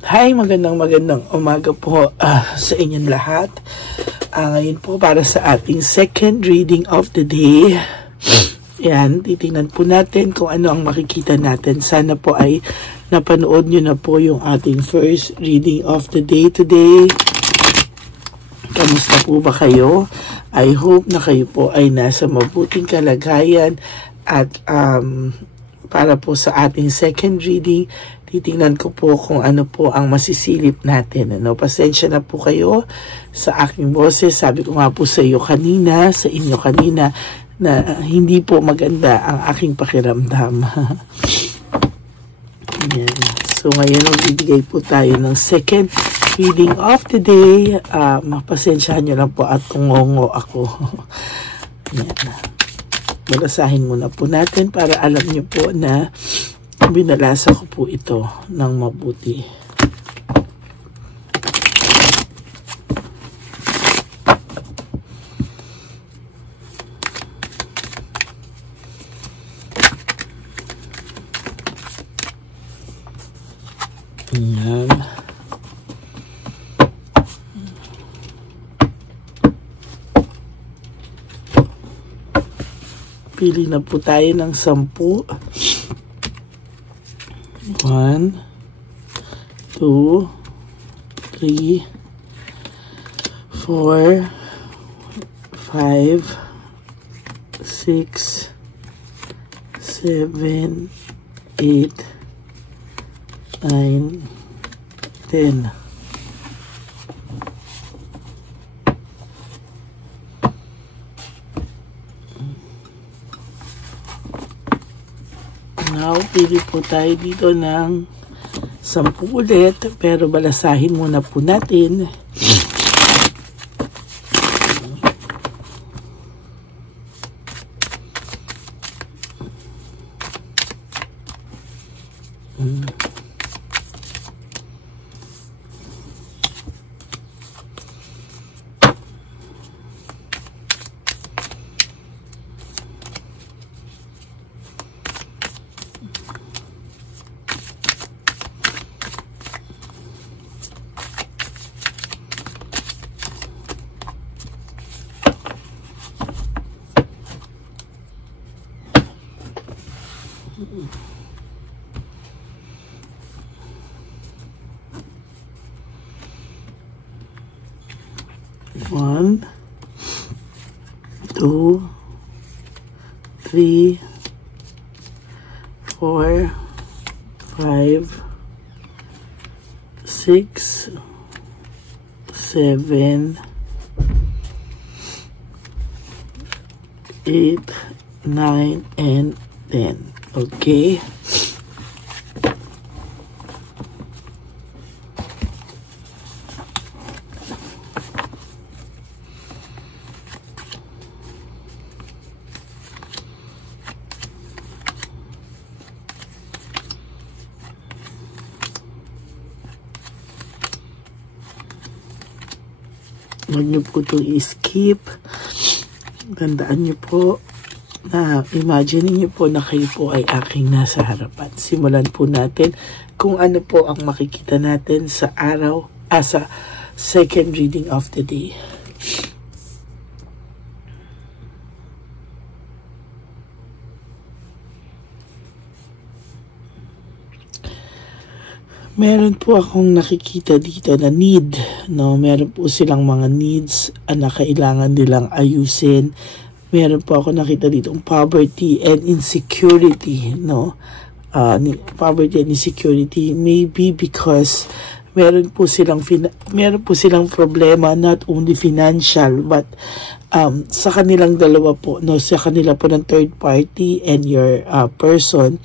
Hi, magandang umaga po sa inyong lahat. Ngayon po para sa ating second reading of the day. Yan, titingnan po natin kung ano ang makikita natin. Sana po ay napanood nyo na po yung ating first reading of the day today. Kamusta po ba kayo? I hope na kayo po ay nasa mabuting kalagayan at para po sa ating second reading, titingnan ko po kung ano po ang masisilip natin. Pasensya na po kayo sa aking boses. Sabi ko nga po sa inyo kanina, na hindi po maganda ang aking pakiramdam. Yan. So ngayon, magbibigay po tayo ng second reading of the day. Mapasensyahan nyo lang po at tungongo ako. Yan. Balasahin muna po natin para alam nyo po na binalasa ko po ito ng mabuti. Ayan. Pili na po tayo ng 10. 1, 2, 3, 4, 5, 6, 7, 8, 9, 10. Now, pili po tayo dito ng 10 ulit, pero balasahin muna po natin. One, 2, 3, 4, 5, 6, 7, 8, 9, and 10. Okay. Huwag niyo po itong i-skip. Tandaan niyo po na imagine niyo po na kayo po ay aking nasa harapan. Simulan po natin kung ano po ang makikita natin sa araw, sa second reading of the day. Meron po akong nakikita dito na need, no? Meron po silang mga needs na kailangan nilang ayusin. Meron po ako nakita dito poverty and insecurity, no? Poverty and insecurity maybe because meron po silang problema, not only financial but sa kanilang dalawa po, no? Sa kanila po ng third party and your person,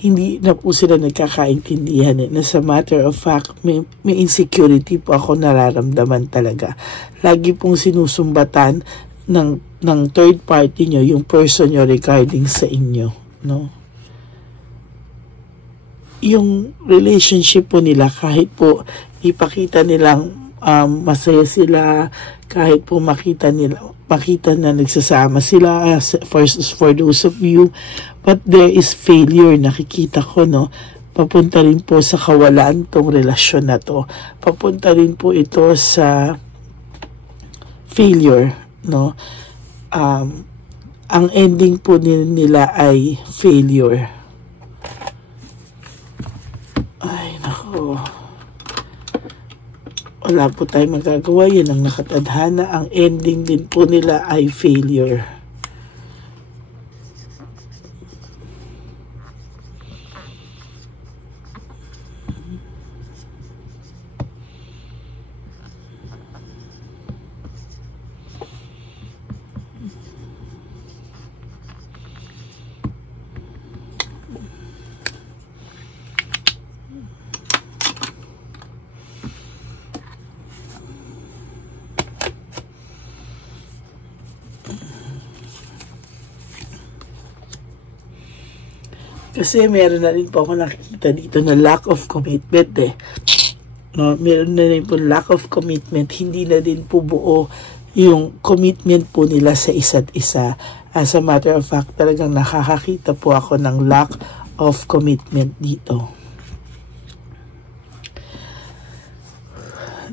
hindi na po sila nagkakaintindihan. As a matter of fact, may insecurity po ako nararamdaman talaga. Lagi pong sinusumbatan ng third party nyo, yung person nyo regarding sa inyo, no? Yung relationship po nila, kahit po ipakita nilang masaya sila, kahit po makita na nagsasama sila, for those of you, but there is failure, nakikita ko, no? papunta rin po sa kawalan tong relasyon na to. Papunta rin po ito sa failure, no? Ang ending po nila ay failure. Ay, nako. Wala po tayong magagawa. Yan ang nakatadhana. Ang ending din po nila ay failure. Kasi meron na rin po ako nakikita dito na lack of commitment eh. No, meron na rin po lack of commitment. Hindi na din po buo yung commitment po nila sa isa't isa. As a matter of fact, talagang nakakakita po ako ng lack of commitment dito.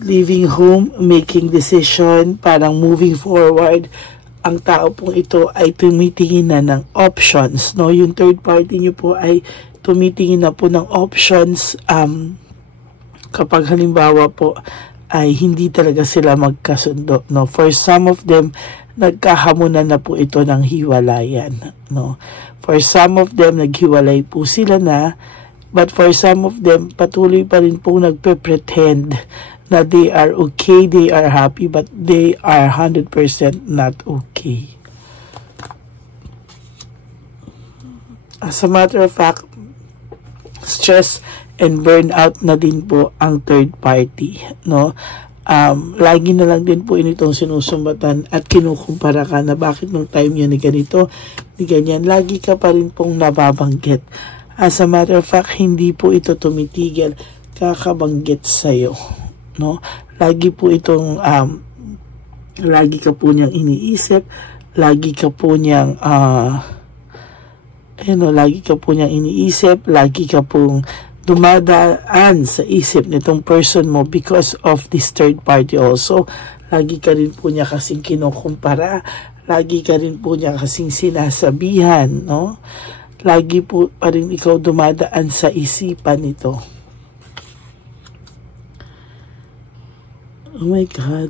Leaving home, making decision, parang moving forward. Ang tao pong ito ay tumitingin na ng options, no? Yung third party nyo po ay tumitingin na po ng options kapag halimbawa po ay hindi talaga sila magkasundo, no? For some of them, nagkahamunan na po ito ng hiwalayan, no? For some of them, naghiwalay po sila na, but for some of them, patuloy pa rin po nagpe-pretend na they are okay, they are happy, but they are 100% not okay. As a matter of fact, stress and burnout na din po ang third party, no? Lagi na lang din po initong sinusumbatan at kinukumpara ka na bakit nung time niya ni ganito, ni ganyan. Lagi ka pa rin pong nababanggit. As a matter of fact, hindi po ito tumitigil, kakabanggit sa'yo. No, lagi po itong lagi ka po niyang iniisip, lagi ka po niyang lagi ka po niyang iniisip, lagi ka pong dumadaan sa isip nitong person mo because of this third party also. Lagi ka rin po niya kasing kinukumpara, lagi ka rin po niya kasing sinasabihan, no? Lagi po pa rin ikaw dumadaan sa isipan nito. Oh my God.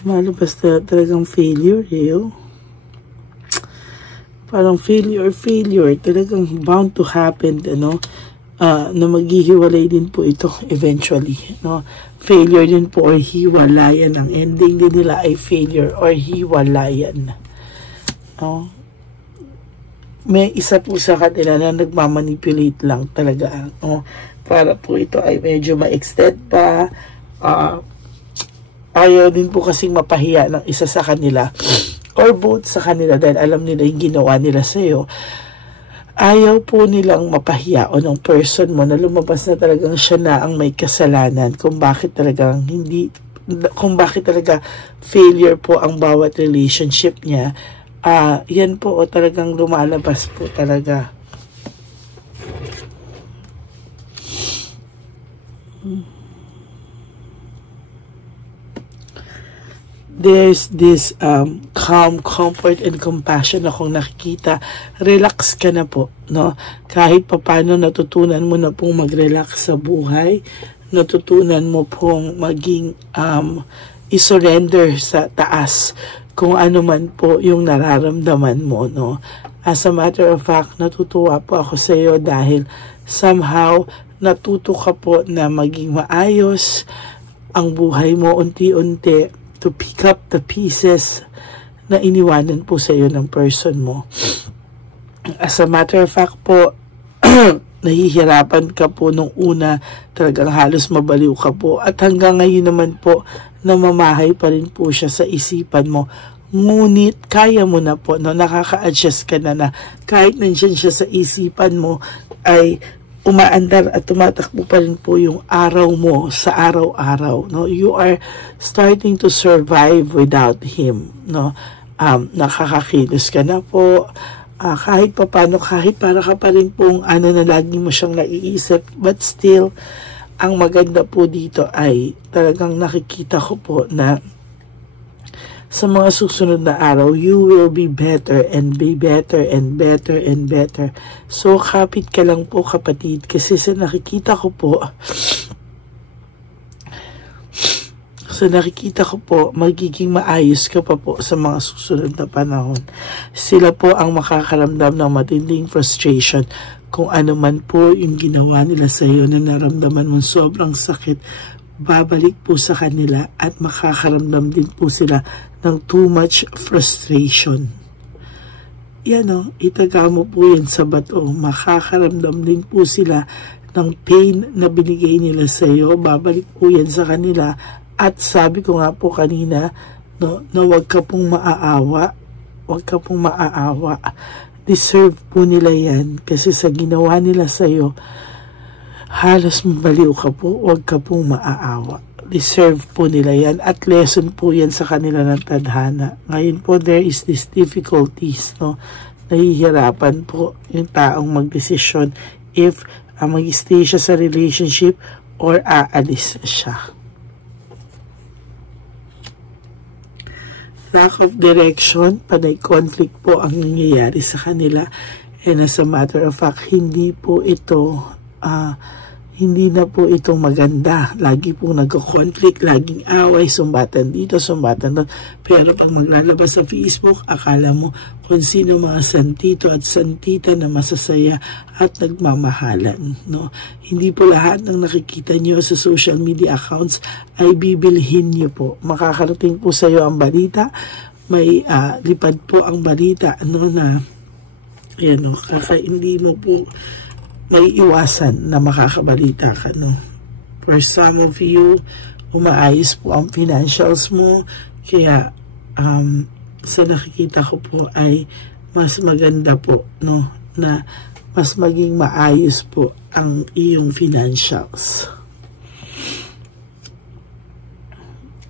Malabas na talagang failure eh. Oh. Parang failure. Talagang bound to happen, ano, na maghihiwalay din po ito eventually. No? Failure din po or hiwalayan. Ang ending din nila ay failure or hiwalayan. No? May isa po sa kanila na nagmamanipulate lang talaga. No? Para po ito ay medyo ma-extend pa. Ayaw din po kasing mapahiya ng isa sa kanila or both sa kanila dahil alam nila yung ginawa nila sa'yo. Ayaw po nilang mapahiya o ng person mo na lumabas na talagang siya na ang may kasalanan kung bakit talaga failure po ang bawat relationship niya. Yan po o talagang lumalabas po talaga. There's this calm, comfort, and compassion akong nakikita. Relax ka na po, no? Kahit papano natutunan mo na pong mag-relax sa buhay, natutunan mo pong maging isurrender sa taas kung ano man po yung nararamdaman mo, no? As a matter of fact, natutuwa po ako sa iyo dahil somehow natuto ka po na maging maayos ang buhay mo unti-unti to pick up the pieces na iniwanan po sa iyo ng person mo. As a matter of fact po, nahihirapan ka po nung una, talagang halos mabaliw ka po at hanggang ngayon naman po namamahay pa rin po siya sa isipan mo. Ngunit kaya mo na po, no? Nakaka-adjust ka na kahit nandiyan siya sa isipan mo ay umaandar at tumatakbo pa rin po yung araw mo sa araw-araw, no? You are starting to survive without him, no? Nakakakilos ka na po, kahit papano, kahit para ka pa rin pong ano na lagi mo siyang naiisip, but still, ang maganda po dito ay talagang nakikita ko po na sa mga susunod na araw, you will be better and be better and better and better. So, kapit ka lang po kapatid, kasi sa nakikita ko po, magiging maayos ka pa po sa mga susunod na panahon. Sila po ang makakaramdam ng matinding frustration kung ano man po yung ginawa nila sa iyo na naramdaman mong sobrang sakit, babalik po sa kanila at makakaramdam din po sila ng too much frustration. Yan o, itaga mo po yan sa bato. Makakaramdam din po sila ng pain na binigay nila sa iyo, babalik po yan sa kanila. At sabi ko nga po kanina, no, na huwag ka pong maaawa. Huwag ka pong maaawa. Deserve po nila yan. Kasi sa ginawa nila sa'yo, halos mabaliw ka po. Huwag ka pong maaawa. Deserve po nila yan. At lesson po yan sa kanila ng tadhana. Ngayon po, there is these difficulties, no? Nahihirapan po yung taong magdesisyon if mag-stay siya sa relationship or aalis siya. Lack of direction, panay conflict po ang nangyayari sa kanila. And as a matter of fact, hindi na po ito maganda. Lagi po nagko-conflict, laging away, sumbatan dito, sumbatan doon. Pero pag maglalabas sa Facebook, akala mo kung sino mga santito at santita na masasaya at nagmamahalan. No? Hindi po lahat ng nakikita nyo sa social media accounts ay bibilhin nyo po. Makakarating po sa iyo ang balita, may lipad po ang balita, ano na, yan o, hindi mo po may iwasan na makakabalita ka, no? For some of you, umaayos po ang financials mo, kaya sa nakikita ko po ay mas maganda po, no, na mas maging maayos po ang iyong financials.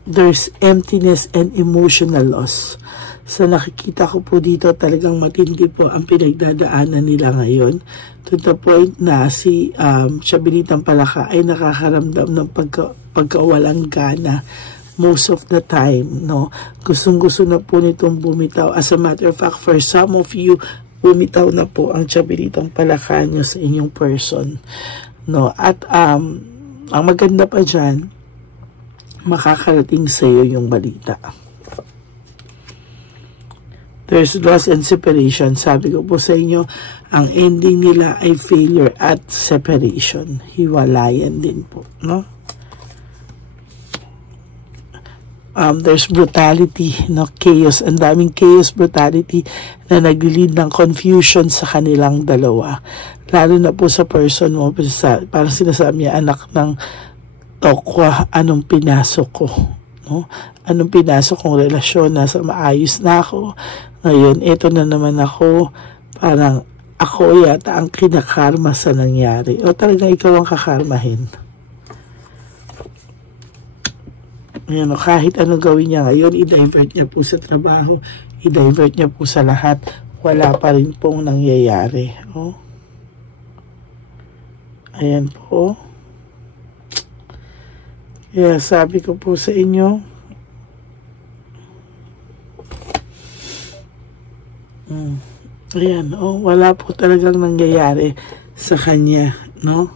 There's emptiness and emotional loss. Sa nakikita ko po dito, talagang matindi po ang pinagdadaanan nila ngayon. To the point na si Siabilitang Palaka ay nakakaramdam ng pagkawalang gana most of the time, no? Gustong-gusto na po nitong bumitaw. As a matter of fact, for some of you, bumitaw na po ang Siabilitang Palaka nyo sa inyong person, no? At ang maganda pa dyan, makakarating sa iyo yung balita. There's loss and separation. Sabi ko po sa inyo, ang ending nila ay failure at separation. Hiwalayan din po, no? There's brutality, no? Chaos. Ang daming chaos, brutality na naglilid ng confusion sa kanilang dalawa. Lalo na po sa person mo, parang sinasabi niya, anak ng tokwa, anong pinasok ko, no? Anong pinasok kong relasyon, nasa maayos na ako. Ngayon, ito na naman ako, parang ako yata ang kinakarma sa nangyari. O talagang ikaw ang kakarmahin. Ayan, kahit anong gawin niya ngayon, i-divert niya po sa trabaho, i-divert niya po sa lahat, wala pa rin pong nangyayari. O? Ayan po. Kaya sabi ko po sa inyo, ayan, wala po talagang nangyayari sa kanya, no?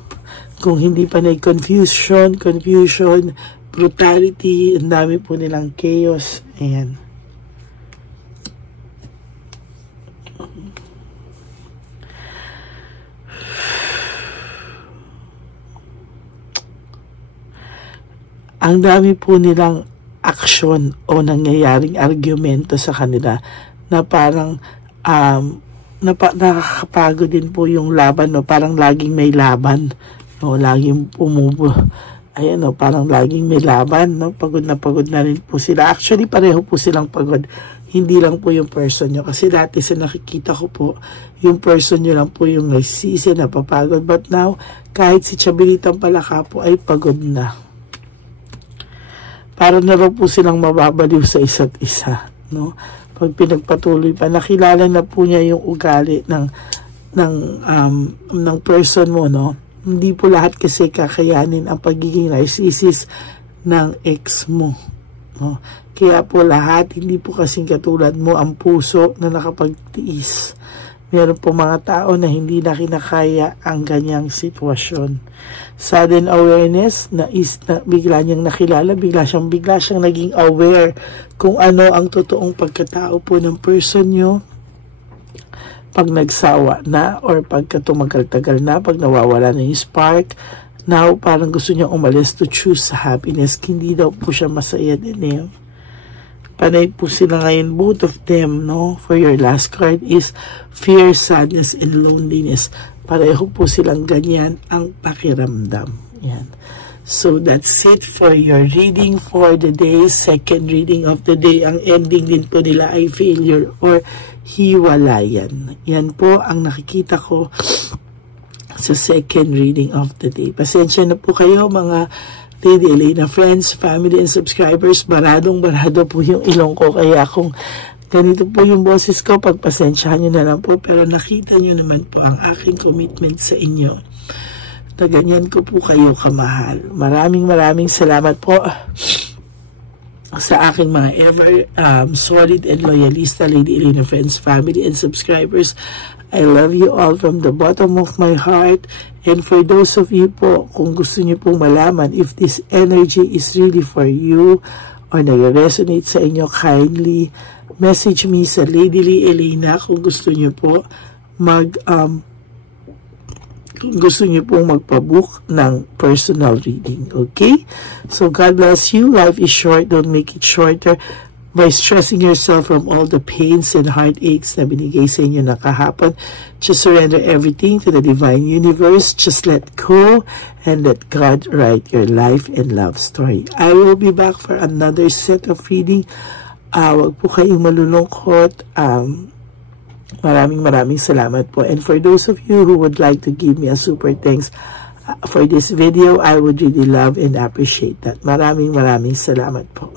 Kung hindi pa na confusion, brutality, ang dami po nilang chaos. Ayan. Ang dami po nilang aksyon o nangyayaring argumento sa kanila na parang nakakapagod din po yung laban, no? Parang laging may laban, no? Laging ayan, no? Parang laging may laban, no? Pagod na rin po sila. Actually, pareho po silang pagod. Hindi lang po yung person nyo. Kasi dati sa nakikita ko po, yung person nyo lang po yung nagsisi, napapagod. But now, kahit si Siabilitang Palaka po ay pagod na. Para na raw po silang mababaliw sa isa't isa, no? pag pinagpatuloy pa, nakilala na po niya yung ugali ng person mo, no? Hindi po lahat kasi kakayanin ang pagiging narcissist ng ex mo, no? Kaya po lahat, hindi po kasing katulad mo ang puso na nakapagtiis. Meron po mga tao na hindi na kinakaya ang ganyang sitwasyon. Sudden awareness na bigla niyang nakilala, bigla siyang naging aware kung ano ang totoong pagkatao po ng person nyo. Pag nagsawa na or pagka tumagal-tagal na, pag nawawala na yung spark, now parang gusto niyang umalis to choose happiness. Hindi daw po siya masaya din eh. Panay po sila ngayon, both of them, no? For your last card is fear, sadness, and loneliness. Pareho po silang ganyan ang pakiramdam. Yan. So, that's it for your reading for the day. Second reading of the day. Ang ending din po nila ay failure or hiwalayan. Yan po ang nakikita ko sa second reading of the day. Pasensya na po kayo mga Lady Elena friends, family, and subscribers. Baradong-barado po yung ilong ko. Kaya kung ganito po yung boses ko, pagpasensyahan nyo na lang po. Pero nakita nyo naman po ang aking commitment sa inyo. Na ganyan ko po kayo kamahal. Maraming salamat po sa aking mga ever solid and loyalista Lady Elena friends, family, and subscribers. I love you all from the bottom of my heart. And for those of you po, kung gusto niyo pong malaman if this energy is really for you or nag-resonate sa inyo, kindly message me sa Lady Elena kung gusto niyo po kung gusto niyo pong magpabook ng personal reading. Okay? So God bless you. Life is short. Don't make it shorter by stressing yourself from all the pains and heartaches na binigay sa inyo na kahapon. Just surrender everything to the divine universe. Just let go and let God write your life and love story. I will be back for another set of reading. Wag po kayong malulungkot. Maraming salamat po. And for those of you who would like to give me a super thanks for this video, I would really love and appreciate that. Maraming salamat po.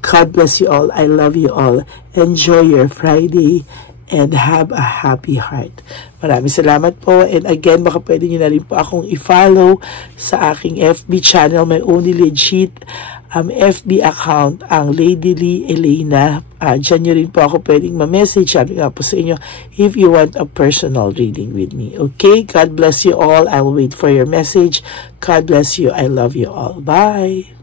God bless you all. I love you all. Enjoy your Friday and have a happy heart. Maraming salamat po. And again, baka pwede nyo na rin po akong i-follow sa aking FB channel. My only legit FB account, ang Lady Elena. Diyan nyo rin po ako pwedeng ma-message. Sabi nga po sa inyo, if you want a personal reading with me. Okay? God bless you all. I'll wait for your message. God bless you. I love you all. Bye!